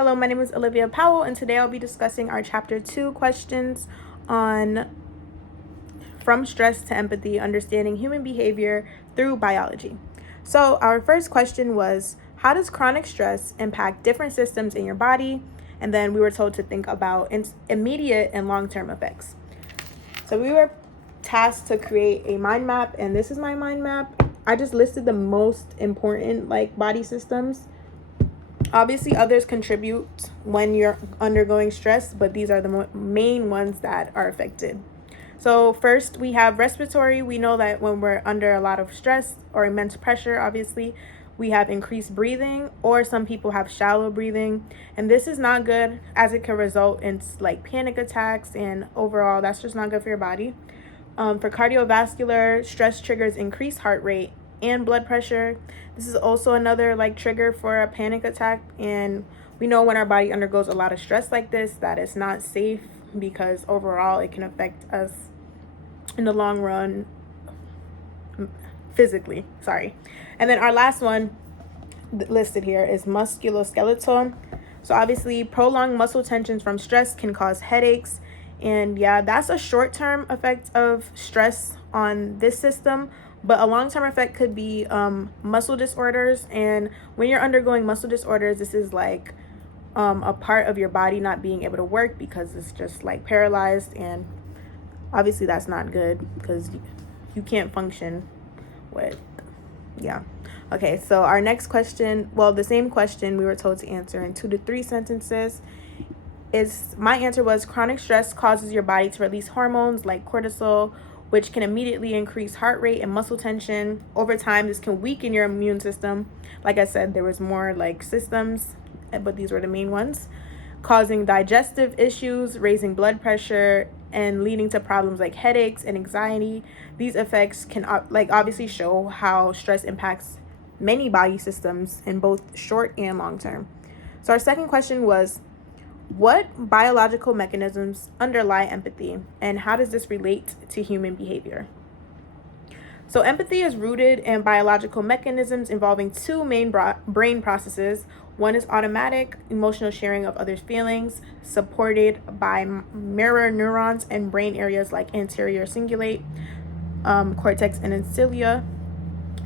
Hello, my name is Olivia Powell, and today I'll be discussing our Chapter 2 questions on From Stress to Empathy, Understanding Human Behavior Through Biology. So our first question was, how does chronic stress impact different systems in your body? And then we were told to think about immediate and long-term effects. So we were tasked to create a mind map, and this is my mind map. I just listed the most important body systems. Obviously, others contribute when you're undergoing stress, but these are the main ones that are affected. So first, we have respiratory. We know that when we're under a lot of stress or immense pressure, obviously, we have increased breathing, or some people have shallow breathing. And this is not good, as it can result in panic attacks, and overall, that's just not good for your body. For cardiovascular, stress triggers increased heart rate and blood pressure. This is also another trigger for a panic attack, and we know when our body undergoes a lot of stress like this that it's not safe, because overall it can affect us in the long run physically. And then our last one listed here is musculoskeletal. So obviously, prolonged muscle tensions from stress can cause headaches, and yeah, that's a short-term effect of stress on this system. But a long-term effect could be muscle disorders. And when you're undergoing muscle disorders, this is a part of your body not being able to work because it's just paralyzed. And obviously that's not good, because you can't function with, yeah. Okay, so our next question, the same question we were told to answer in 2 to 3 sentences. My answer was, chronic stress causes your body to release hormones like cortisol, which can immediately increase heart rate and muscle tension. Over time, this can weaken your immune system. Like I said, there was more systems, but these were the main ones, causing digestive issues, raising blood pressure, and leading to problems like headaches and anxiety. These effects can obviously show how stress impacts many body systems in both short and long term. So our second question was, what biological mechanisms underlie empathy, and how does this relate to human behavior? So empathy is rooted in biological mechanisms involving 2 main brain processes. One is automatic emotional sharing of others' feelings, supported by mirror neurons and brain areas like anterior cingulate, cortex, and insulia.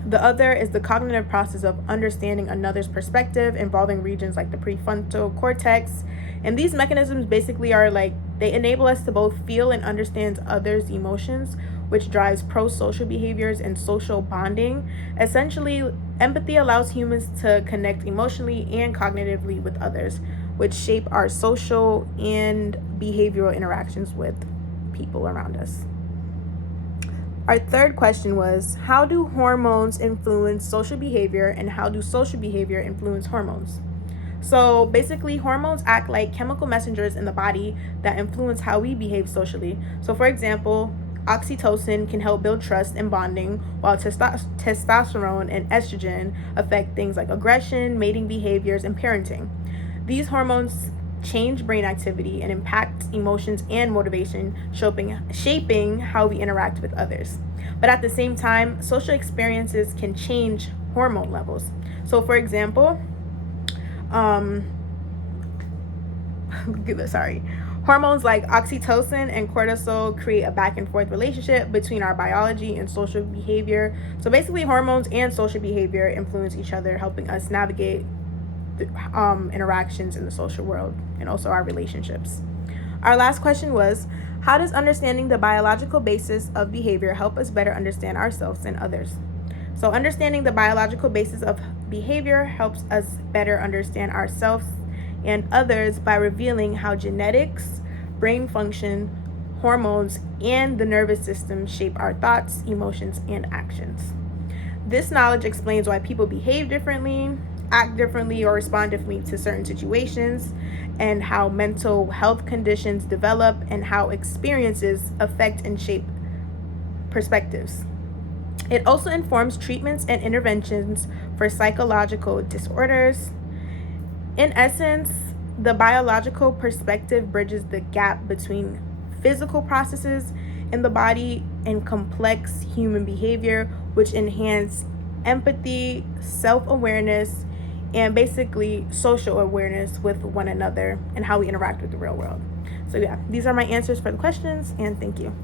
The other is the cognitive process of understanding another's perspective, involving regions like the prefrontal cortex. And these mechanisms basically are they enable us to both feel and understand others' emotions, which drives pro-social behaviors and social bonding. Essentially, empathy allows humans to connect emotionally and cognitively with others, which shape our social and behavioral interactions with people around us. Our third question was, how do hormones influence social behavior, and how do social behavior influence hormones? So basically, hormones act like chemical messengers in the body that influence how we behave socially. So for example, oxytocin can help build trust and bonding, while testosterone and estrogen affect things like aggression, mating behaviors, and parenting. These hormones change brain activity and impact emotions and motivation, shaping how we interact with others. But at the same time, social experiences can change hormone levels. So for example, hormones like oxytocin and cortisol create a back and forth relationship between our biology and social behavior. So basically, hormones and social behavior influence each other, helping us navigate interactions in the social world and also our relationships. Our last question was, how does understanding the biological basis of behavior help us better understand ourselves and others? So understanding the biological basis of behavior helps us better understand ourselves and others by revealing how genetics, brain function, hormones, and the nervous system shape our thoughts, emotions, and actions. This knowledge explains why people behave differently, act differently, or respond differently to certain situations, and how mental health conditions develop, and how experiences affect and shape perspectives. It also informs treatments and interventions for psychological disorders. In essence, the biological perspective bridges the gap between physical processes in the body and complex human behavior, which enhance empathy, self-awareness, and basically social awareness with one another and how we interact with the real world. So yeah, these are my answers for the questions, and thank you.